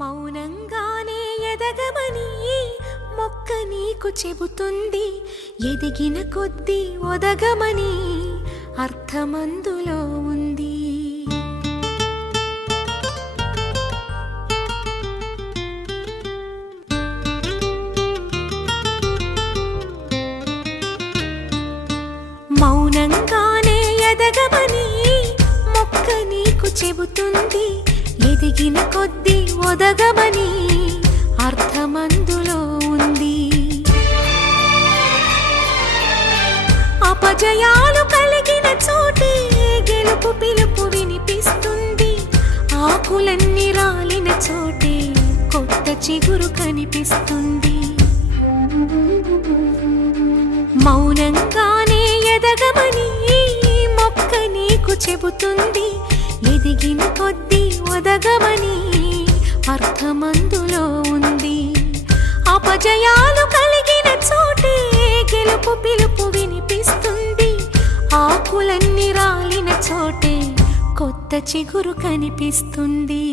మౌనంగానే ఎదగమని మొక్క నీకు చెబుతుంది. ఎదిగిన కొద్దీ ఒదగమని అర్థమందులో ఉంది. మౌనంగానే ఎదగమని మొక్క నీకు చెబుతుంది. ఎదిగిన కొద్దీ ఒదగమని అర్థమందులో ఉంది. అపజయాలు కలిగిన చోటే గెలుపు పిలుపు వినిపిస్తుంది. ఆకులన్నీ రాలిన చోటే కొత్త చిగురు కనిపిస్తుంది. మౌనంగానే ఎదగమని మొక్క నీకు చెబుతుంది. ఎదిగిన కొద్దీ ఒదగమని అర్థమందులో ఉంది. అపజయాలు కలిగిన చోటే గెలుపు పిలుపు వినిపిస్తుంది. ఆకులన్నీ రాలిన చోటే కొత్త చిగురు కనిపిస్తుంది.